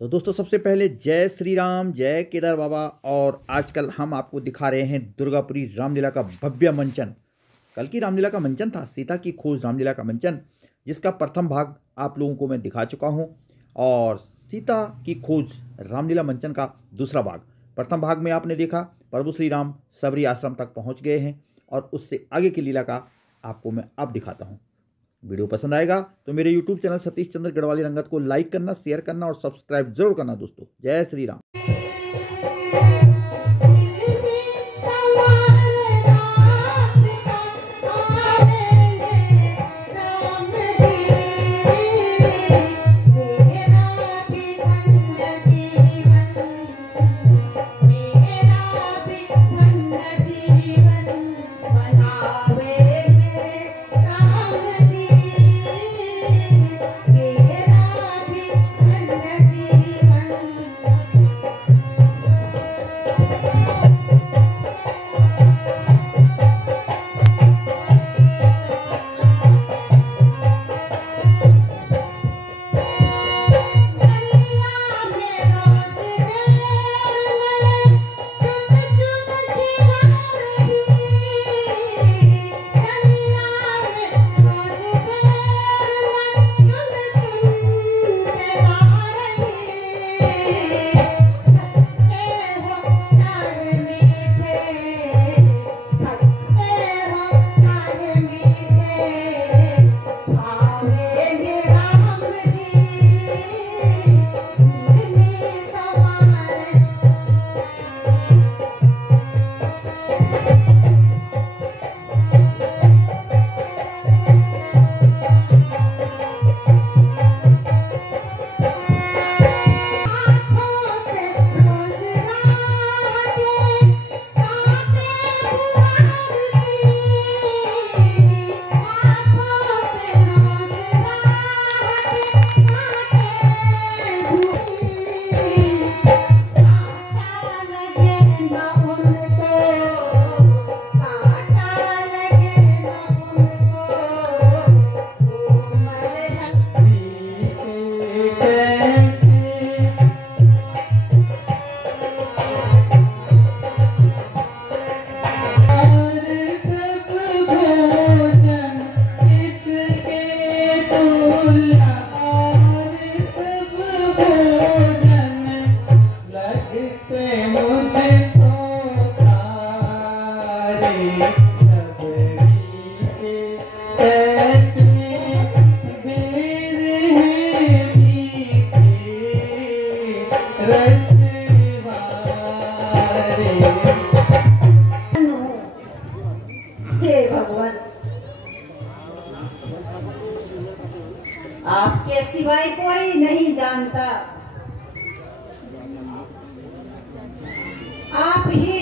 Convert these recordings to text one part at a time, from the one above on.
तो दोस्तों सबसे पहले जय श्री राम, जय केदार बाबा। और आजकल हम आपको दिखा रहे हैं दुर्गापुरी रामलीला का भव्य मंचन। कल की रामलीला का मंचन था सीता की खोज रामलीला का मंचन, जिसका प्रथम भाग आप लोगों को मैं दिखा चुका हूं। और सीता की खोज रामलीला मंचन का दूसरा भाग, प्रथम भाग में आपने देखा प्रभु श्री राम सबरी आश्रम तक पहुंच गए हैं, और उससे आगे की लीला का आपको मैं अब दिखाता हूं। वीडियो पसंद आएगा तो मेरे YouTube चैनल सतीश चंद्र गढ़वाली रंगत को लाइक करना, शेयर करना और सब्सक्राइब जरूर करना दोस्तों। जय श्री राम। हे भगवान, आपके सिवाय कोई नहीं जानता, आप ही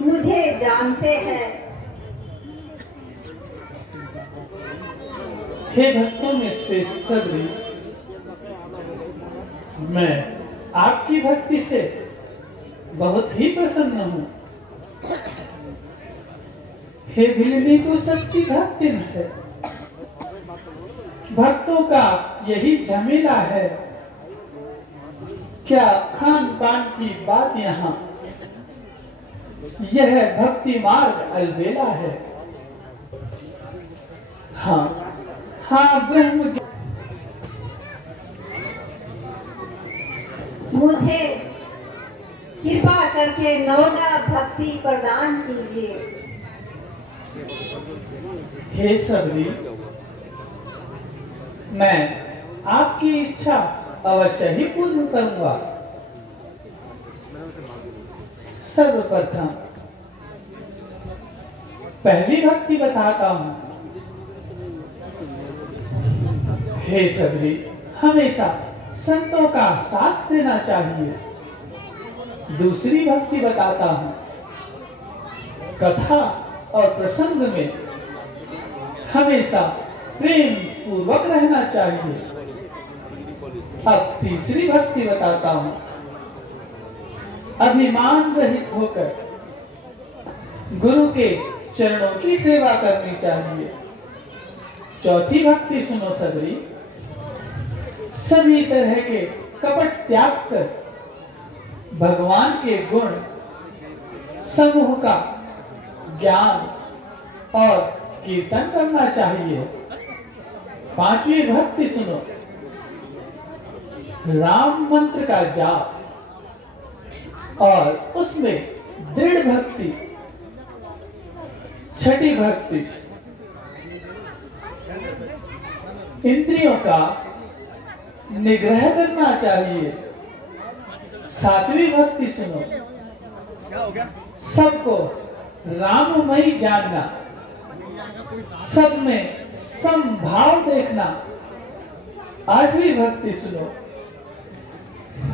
मुझे जानते हैं। हे भक्तों में श्रेष्ठ सबरी, मैं आपकी भक्ति से बहुत ही प्रसन्न हूँ। हे भिलनी तो सच्ची भक्ति है, भक्तों का यही झमेला है। क्या खान पान की बात यहाँ, यह भक्ति मार्ग अलबेला है। हाँ हाँ ब्रह्म, मुझे कृपा करके नवदा भक्ति प्रदान कीजिए। हे सबरी, मैं आपकी इच्छा अवश्य ही पूर्ण करूंगा। सर्वप्रथम पहली भक्ति बताता हूं। हे सबरी, हमेशा संतों का साथ देना चाहिए। दूसरी भक्ति बताता हूं। कथा और प्रसंग में हमेशा प्रेम पूर्वक रहना चाहिए। अब तीसरी भक्ति बताता हूं। अभिमान रहित होकर गुरु के चरणों की सेवा करनी चाहिए। चौथी भक्ति सुनो सबरी, सभी तरह के कपट त्याग कर भगवान के गुण समूह का ज्ञान और कीर्तन करना चाहिए। पांचवी भक्ति सुनो, राम मंत्र का जाप और उसमें दृढ़ भक्ति। छठी भक्ति, इंद्रियों का निग्रह करना चाहिए। सातवीं भक्ति सुनो, सबको राममयी जानना, सब में समभाव देखना। आठवीं भक्ति सुनो,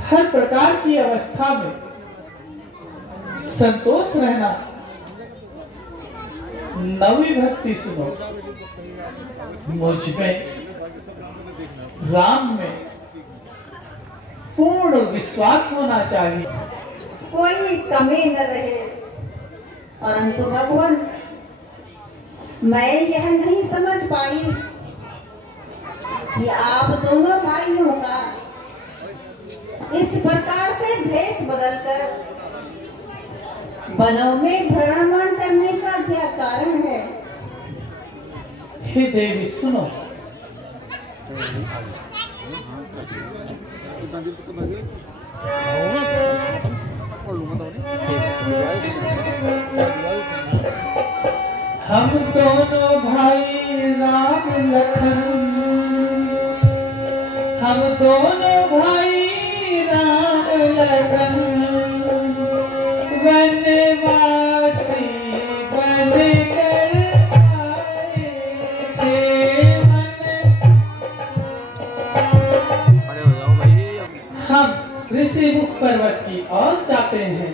हर प्रकार की अवस्था में संतोष रहना। नवीं भक्ति सुनो, मुझ में राम में पूर्ण विश्वास होना चाहिए, कोई कमी न रहे। परंतु भगवान, मैं यह नहीं समझ पाई कि आप दोनों भाइयों का इस प्रकार से भेष बदलकर वनों में भ्रमण करने का क्या कारण है? हे देवी सुनो, हम दोनों भाई राम लखन, हम दोनों भाई राम लखन वनवासी बनकर आए थे। हम ऋषिमुख पर्वत की ओर जाते हैं,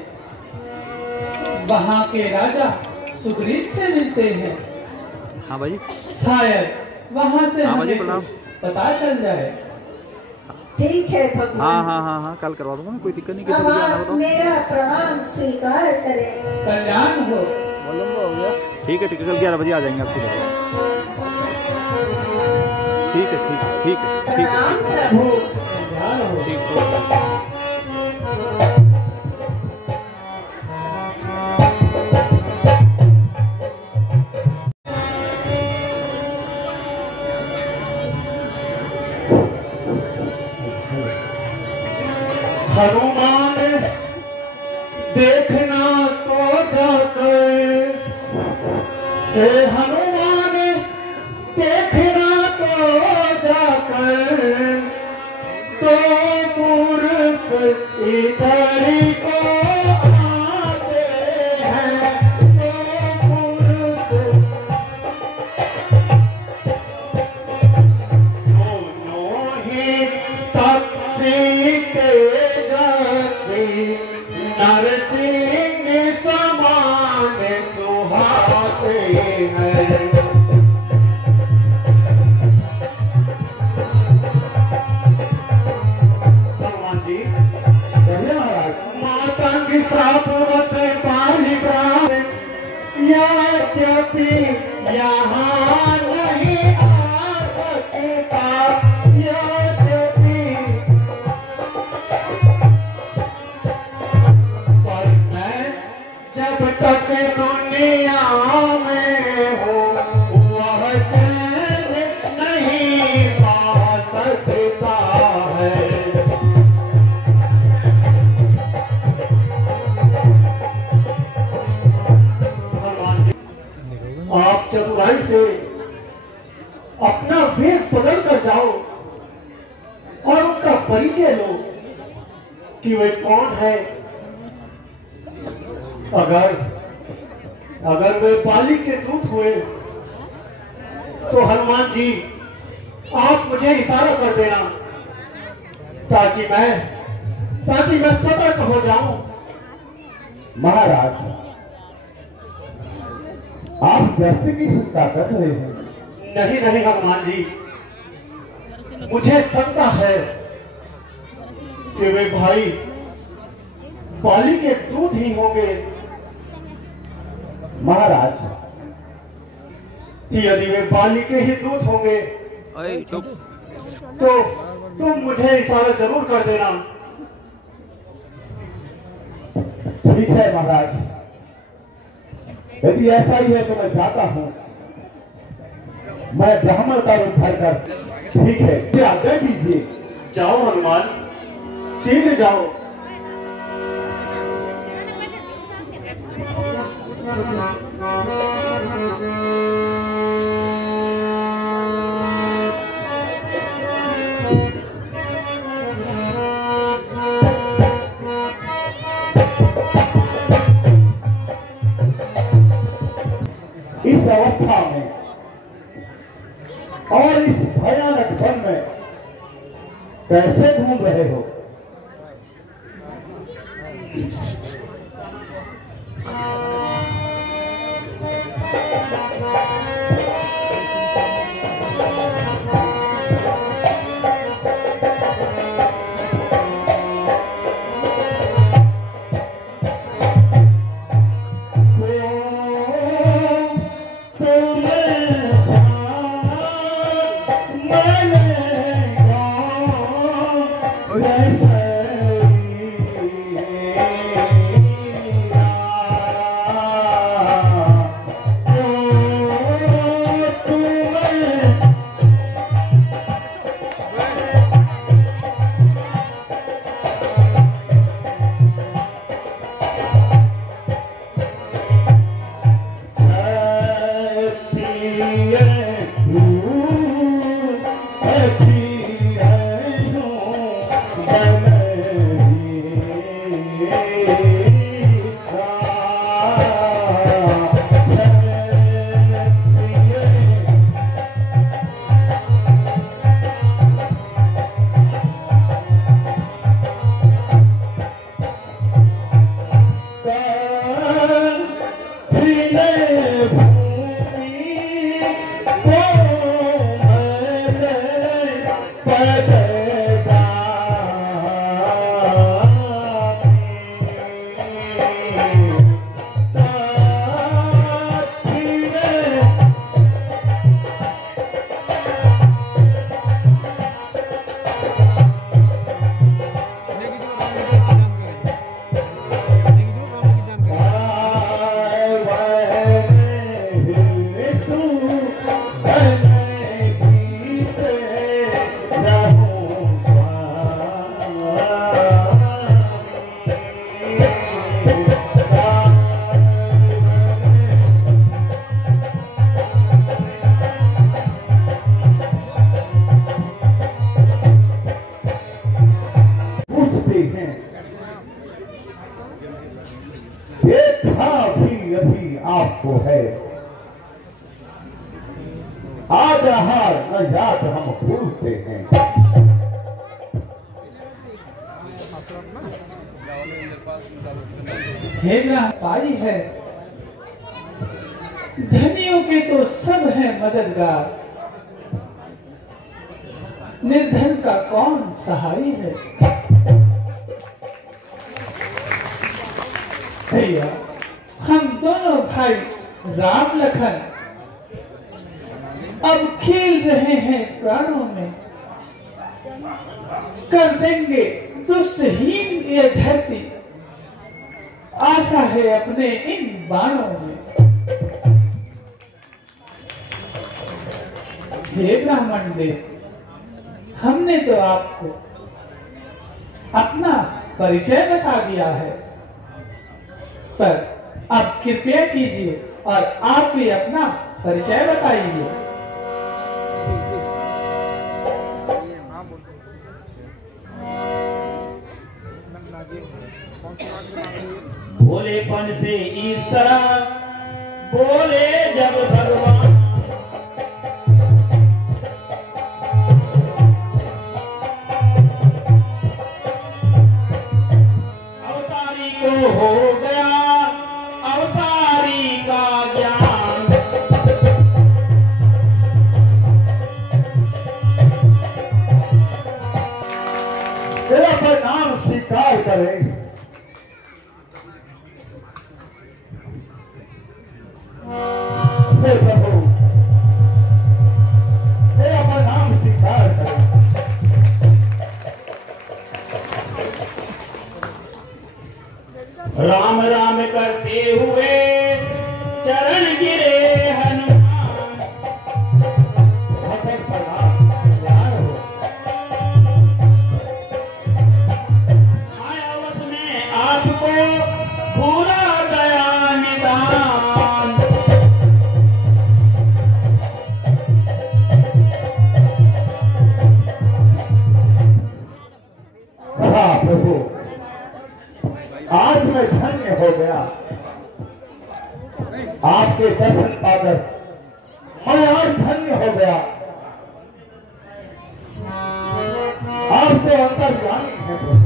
वहां के राजा सुग्रीव से मिलते हैं। हाँ भाई, शायद वहां से हमें कुछ पता चल जाए। ठीक है भगवान। हाँ, कल करवा दूंगा, कोई दिक्कत नहीं। अब आप मेरा प्रणाम स्वीकार करें। कल्याण हो। ठीक है, कल 11 बजे आ जाएंगे आपके घर। ठीक है। प्रणाम प्रभु। कल्याण हो। ठीक है। हनुमान देखना तो जाकर, हे हनुमान देखना तो जाकर, तो पुरुष इधर को आते हैं, तो पुरुष दोनों ही तपसी तेजस्वी नरसिंह समान सुहाते हैं। भगवान जी मातंग सापुर से पालिग्राम, यद्यपि यहाँ नहीं आ सकता, यद्यपि पर मैं जब तक दुनिया में हूँ वह चैन नहीं पा सकता है। भगवान जी, आप चतुराई से अपना वेश बदल कर जाओ और उनका परिचय लो कि वे कौन है। अगर वे बाली के दूत हुए तो हनुमान जी आप मुझे इशारा कर देना ताकि मैं सतर्क हो जाऊं। महाराज, आप व्यक्ति की चिंता कर रहे हैं। नहीं हनुमान जी, मुझे शंका है कि वे भाई बाली के दूत ही होंगे। महाराज, कि यदि वे बाली के ही दूत होंगे तो तुम मुझे इशारा जरूर कर देना। ठीक है महाराज, यदि ऐसा ही है तो मैं जाता हूं। मैं ब्राह्मण का रूप धर कर, ठीक है, क्या आज्ञा दीजिए। जाओ हनुमान, शीघ्र जाओ। इस अवस्था में और इस भयानक वन में कैसे घूम रहे हो? देखा भी अभी आपको है, आज हार न याद हम भूलते हैं। हेमरा पाई है, धनियों के तो सब है मददगार, निर्धन का कौन सहाय है। भैया हम दोनों भाई राम लखन अब खेल रहे हैं प्राणों में, कर देंगे दुष्टहीन ये धरती, आशा है अपने इन बाणों में। हे ब्राह्मण देव, हमने तो आपको अपना परिचय बता दिया है, पर अब कृपया कीजिए और आप भी अपना परिचय बताइए। भोलेपन से इस तरह बोले जब भगवान, अवतारी को हो गया अवतारी का ज्ञान। तेरा परिणाम स्वीकार करें। हे प्रभु, मेरा परिणाम स्वीकार करें। राम राम करते हुए चरण गिरे हनुमान। मायावश में आपको पूरा गया निदान। हाँ प्रभु, आज मैं धन्य हो गया आपके दर्शन पाकर। मैं आज धन्य हो गया। आप तो अंतर्यामी हैं प्रभु।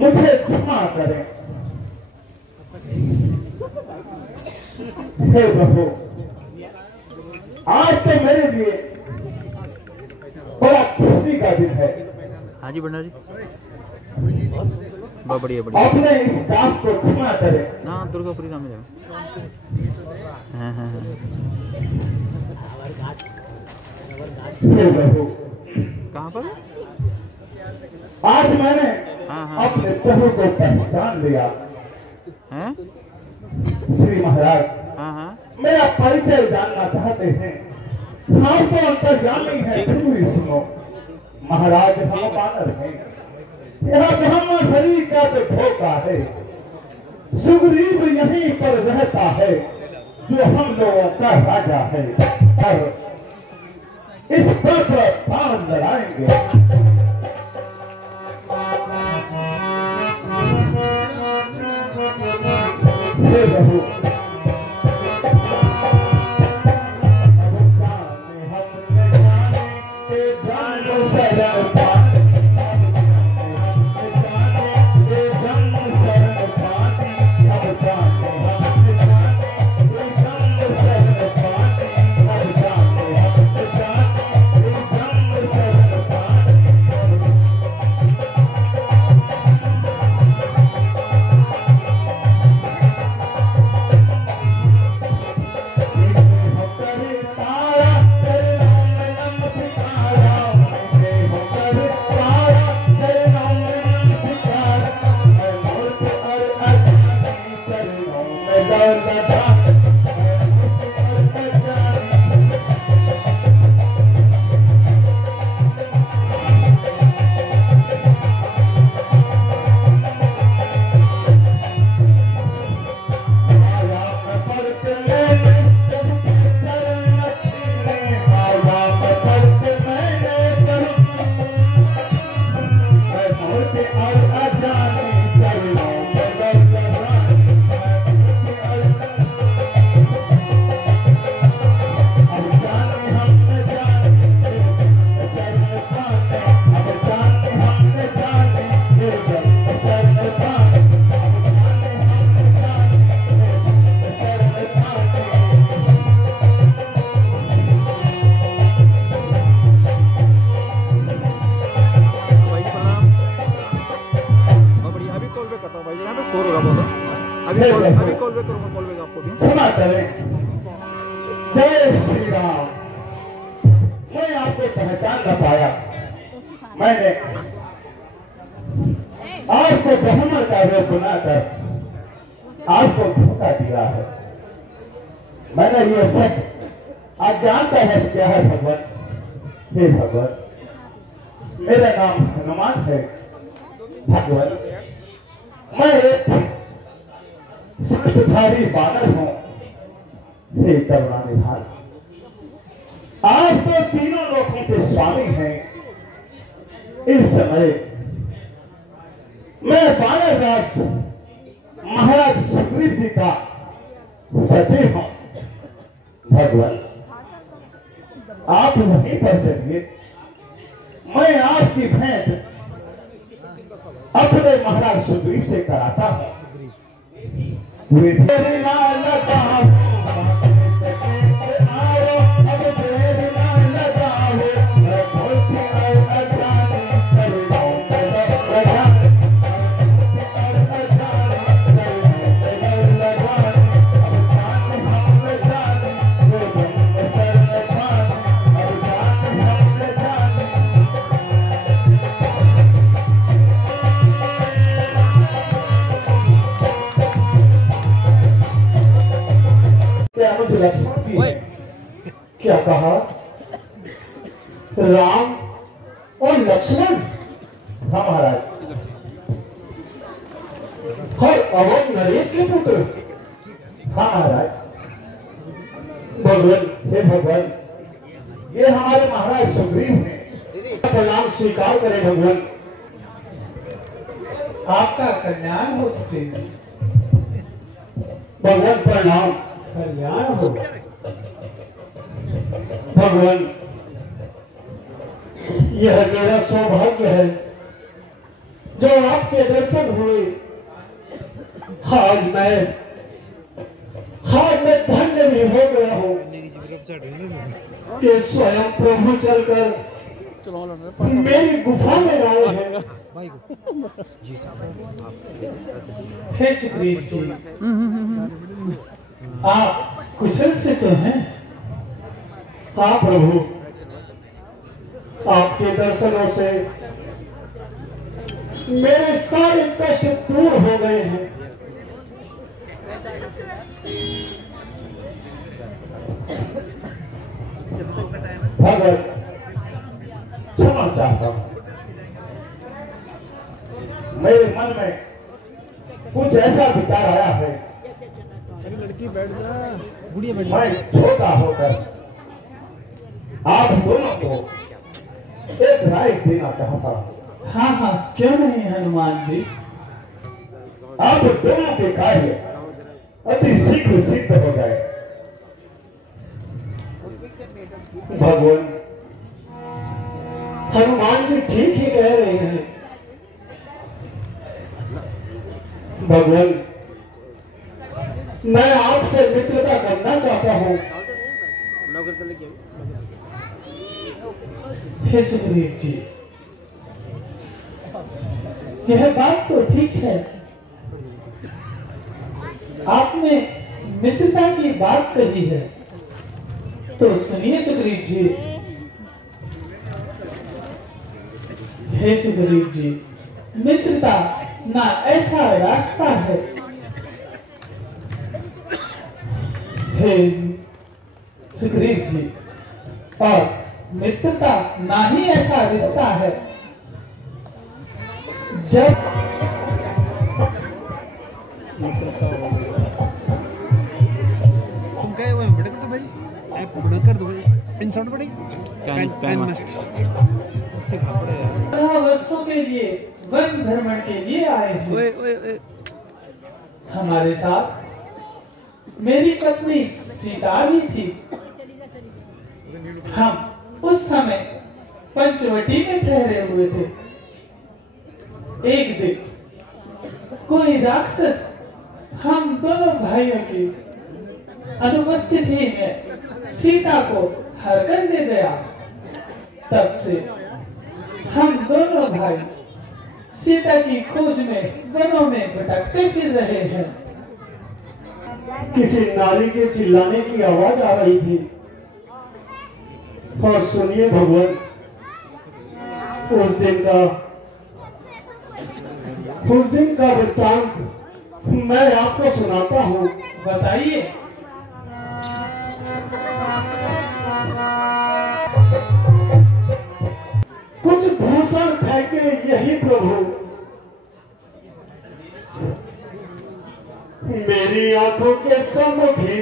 मुझे क्षमा करें हे प्रभु। आज तो मेरे लिए बड़ा खुशी का दिन है। हाँ जी भंडारी, बहुत बढ़िया बढ़िया। अपने इस दास को क्षमा करें। हाँ, दुर्गापुरी राम लीला। हाँ हाँ हाँ। हे प्रभु, कहाँ पर? आज मैंने हाँ हाँ अपने प्रभु को पहचान लिया। हैं? श्री महाराज, हाँ हाँ मेरा परिचय जानना चाहते हैं। हम तो अंतर्यामी हैं, फिर भी सुनो। महाराज, हम बानर हैं। यह ब्रह्म शरीर का तो धोखा है। सुग्रीव यहीं पर रहता है, जो हम लोगों का राजा है। और इस पर बाण लड़ाएंगे। हे प्रभु, कॉल बैक करता हूँ भाई, यहाँ पे शोर हो रहा बहुत। अभी कॉल बैक करूँगा, कॉल बैक आपको भी। क्षमा करें। जय श्री राम। मैं आपको पहचान न पाया। मैंने आपको ब्राह्मण का रूप बनाकर आपको धोखा दिया है। मैंने ये सब अज्ञानता है क्या है भगवान। हे भगवान, मेरा नाम हनुमान है। भगवान, मैं एक सतधारी बानर हूं। हे करुणा निधान, आप तो तीनों लोगों के स्वामी हैं। इस समय मैं बानर राज महाराज सुग्रीव जी का सचिव हूं। भगवान, आप वहीं पर चलिए, मैं आपकी भेंट अपने महाराज सुग्रीव से कराता हूं। वे तेरे लाल लगाओ, अब तेरे लाल लगाओ, मैं बोलती और अजाने चल जाऊं लक्ष्मण जी ने क्या कहा? राम और लक्ष्मण? हाँ महाराज। और अवध नरेश के पुत्र? हाँ महाराज। भगवान, हे भगवान, ये हमारे महाराज सुग्रीव हैं। प्रणाम स्वीकार करें भगवान। आपका कल्याण हो सके। भगवान प्रणाम। कल्याण हो। भगवान, यह मेरा सौभाग्य है जो आपके दर्शन हुए। आज मैं धन्य भी हो गया हूँ कि स्वयं प्रभु चलकर मेरी गुफा में आए हैं। हे सुग्रीव जी, आप कुशल से तो हैं? हाँ प्रभु, आपके दर्शनों से मेरे सारे कष्ट दूर हो गए हैं। भगवान, क्षमा चाहता हूं। मेरे मन में कुछ ऐसा विचार आया है। लड़की बैठ जा, बुढ़िया बैठ। मैं छोटा होकर आप दोनों को एक राय देना चाहता हूं। हाँ हाँ, क्यों नहीं हनुमान जी। आप दोनों के कार्य अति शीघ्र सिद्ध हो जाए। भगवान, हनुमान जी ठीक ही कह रहे हैं। भगवान, मैं आपसे मित्रता करना चाहता हूं। हे सुग्रीव जी, यह बात तो ठीक है। आपने मित्रता की बात कही है, तो सुनिए सुग्रीव जी। हे सुग्रीव जी, मित्रता ना ऐसा रास्ता है। हे सुग्रीव जी, और मित्रता ना ही ऐसा रिश्ता है जब तुम क्या हुआ बड़े तो भाई ऐप बड़ा कर दो भाई, इंसर्ट पड़ेगी वर्षों के लिए वन भ्रमण के लिए आए हैं। हमारे साथ मेरी पत्नी सीता भी थी। हम उस समय पंचवटी में ठहरे हुए थे। एक दिन कोई राक्षस हम दोनों भाइयों की अनुपस्थिति में सीता को हर कर ले गया। तब से हम दोनों भाई सीता की खोज में वनों में भटकते फिर रहे हैं। किसी नारी के चिल्लाने की आवाज आ रही थी। और सुनिए भगवान, उस दिन का वृत्तांत मैं आपको सुनाता हूँ। बताइए। कुछ भूषण फेंके यही प्रभु, मेरी आंखों के सम्मुख ही,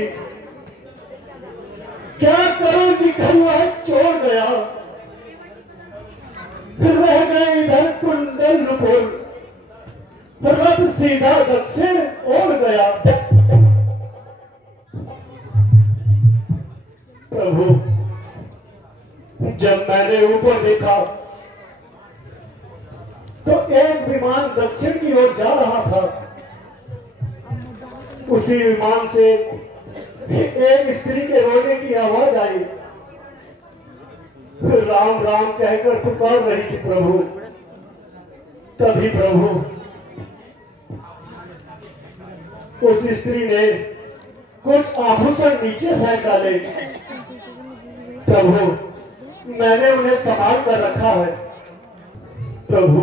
क्या करूं कि घर वह छोड़ गया, फिर रह गए इधर कुंडल रुपुर, रथ सीधा दक्षिण ओर गया। प्रभु, जब मैंने ऊपर देखा तो एक विमान दक्षिण की ओर जा रहा था। उसी विमान से एक स्त्री के रोने की आवाज आई। राम राम कहकर पुकार रही थी प्रभु। तभी प्रभु, उस स्त्री ने कुछ आभूषण नीचे फेंक डाले। प्रभु, मैंने उन्हें संभाल कर रखा है। प्रभु,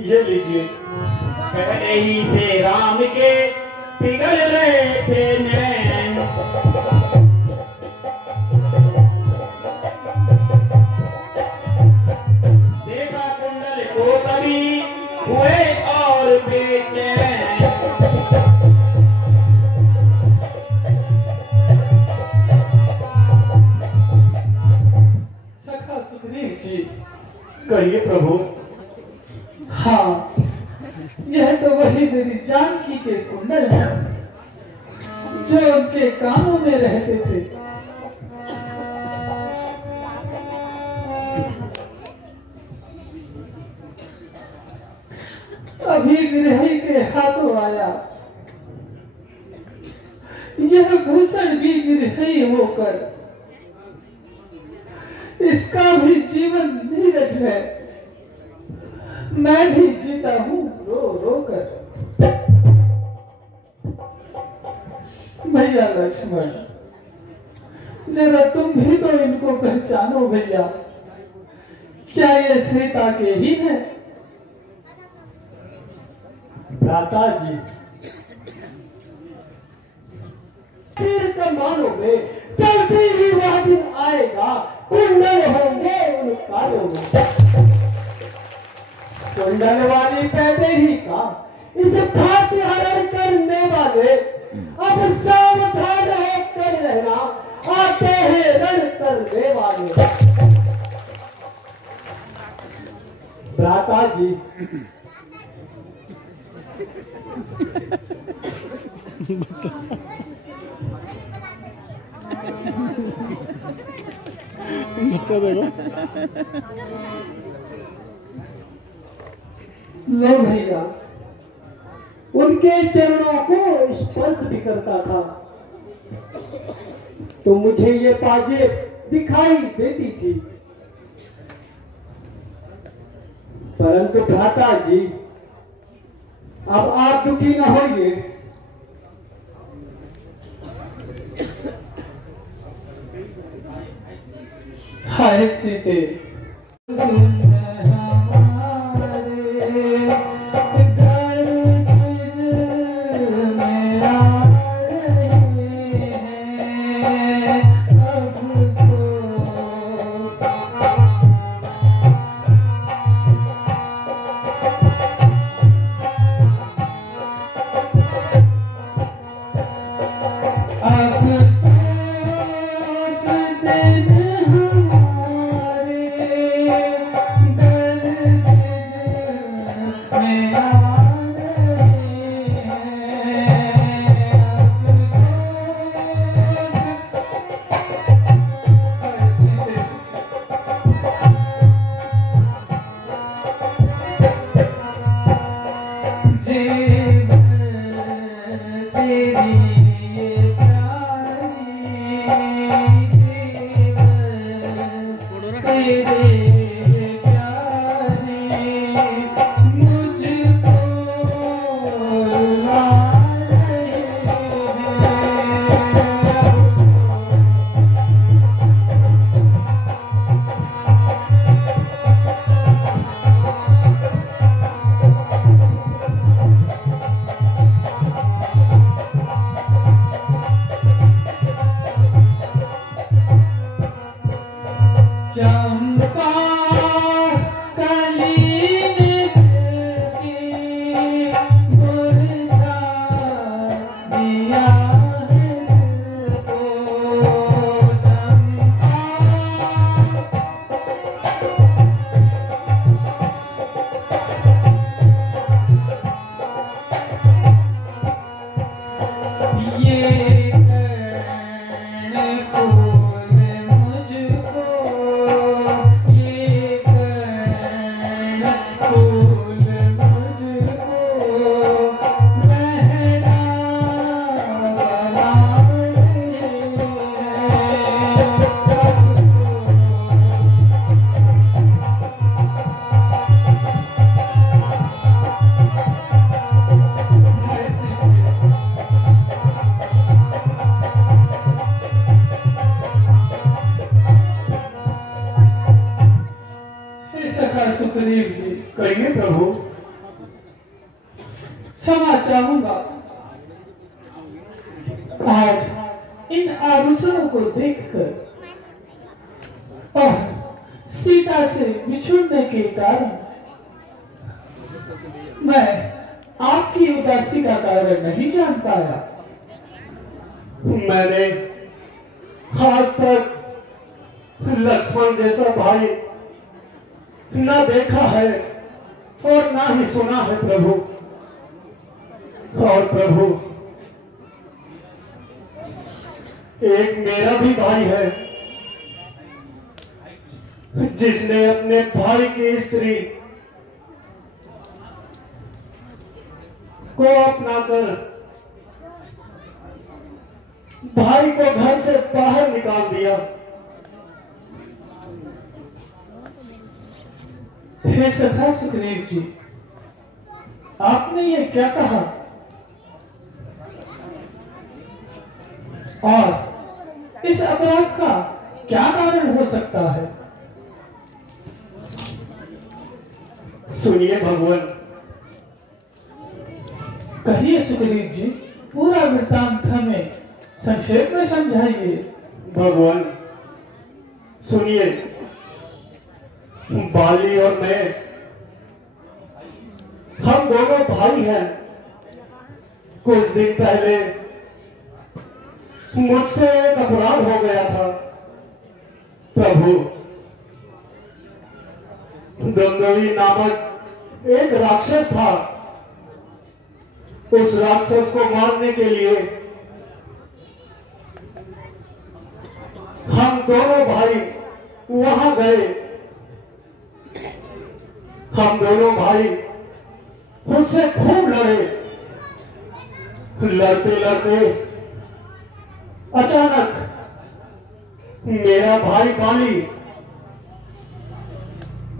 ये लीजिए। पहले ही से राम के पिघल रहे थे नैन, देखा कुंडल को तभी हुए और बेचैन। सखा सुग्रीव जी। कहिए प्रभु। हाँ, यह तो वही मेरी जानकी के कुंडल हैं जो उनके कानों में रहते थे। अभी विरही के हाथों आया। यह भूषण भी विरही होकर इसका भी जीवन नीरज है। मैं भी जीता हूँ रो रो कर। भैया लक्ष्मण, जरा तुम भी तो इनको पहचानो भैया। क्या ये सीता के ही हैं? भ्राता जी, तीर कमानों में चलती ही वह दिन आएगा, कुंडल होंगे उन कालों में। कुंडल वाली पैदे ही का इस भांति हरण करने वाले, अब सावधान होकर रहना, आते हैं रण करने वाले। भ्राता जी, बच्चा देखो। लो भैया, उनके चरणों को स्पर्श भी करता था तो मुझे ये पाजेब दिखाई देती थी। परंतु भ्राता जी, अब आप दुखी न होइए। हाय सीते, ये कर्ण फूल मुझको, ये कर्ण फूल मुझको बहना सुखदेव जी। कहिए प्रभु। क्षमा चाहूंगा, आज इन आभूषणों को देखकर और सीता से बिछुड़ने के कारण मैं आपकी उदासी का कारण नहीं जान पाया। मैंने आज तक लक्ष्मण जैसा भाई न देखा है और ना ही सुना है प्रभु। और प्रभु, एक मेरा भी भाई है जिसने अपने भाई की स्त्री को अपनाकर भाई को घर से बाहर निकाल दिया। हे सखा सुखदेव जी, आपने ये क्या कहा और इस अपराध का क्या कारण हो सकता है? सुनिए भगवान। कहिए सुखदेव जी, पूरा वृत्तांत हमें संक्षेप में समझाइए। भगवान सुनिए, बाली और मैं हम दोनों भाई हैं। कुछ दिन पहले मुझसे एक अपराध हो गया था प्रभु। गंगवी नामक एक राक्षस था। उस राक्षस को मारने के लिए हम दोनों भाई वहां गए। हम दोनों भाई उससे खूब लड़े। लड़ते लड़ते अचानक मेरा भाई बाली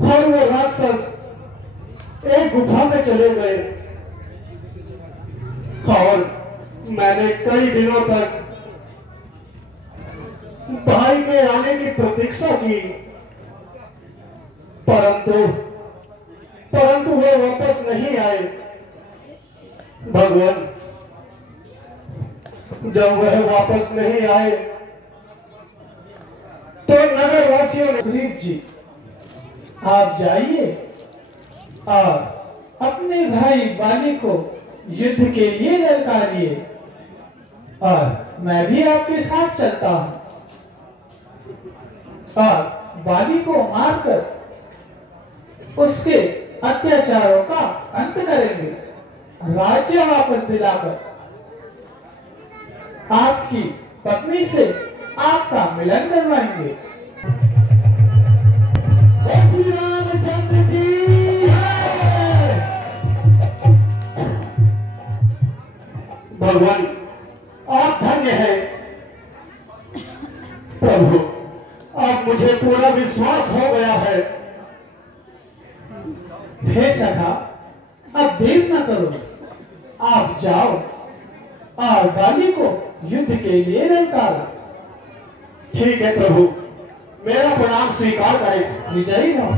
और वो राक्षस एक गुफा में चले गए और मैंने कई दिनों तक भाई के आने की प्रतीक्षा की, परंतु वे वापस नहीं आए। भगवान, जब वह वापस नहीं आए तो नगर वासियों ने। सुखदेव जी, आप जाइए और अपने भाई बाली को युद्ध के लिए ललकारिए और मैं भी आपके साथ चलता हूं और बाली को मारकर उसके अत्याचारों का अंत करेंगे, राज्य वापस दिलाकर आपकी पत्नी से आपका मिलन करवाएंगे। श्री रामचंद्र की जय। भगवान, आप धन्य हैं प्रभु। अब मुझे पूरा विश्वास हो गया है। हे सखा, अब देर न करो, आप जाओ और बाली को युद्ध के लिए ललकारो। ठीक है प्रभु, मेरा प्रणाम स्वीकार करें। विजयी रहो।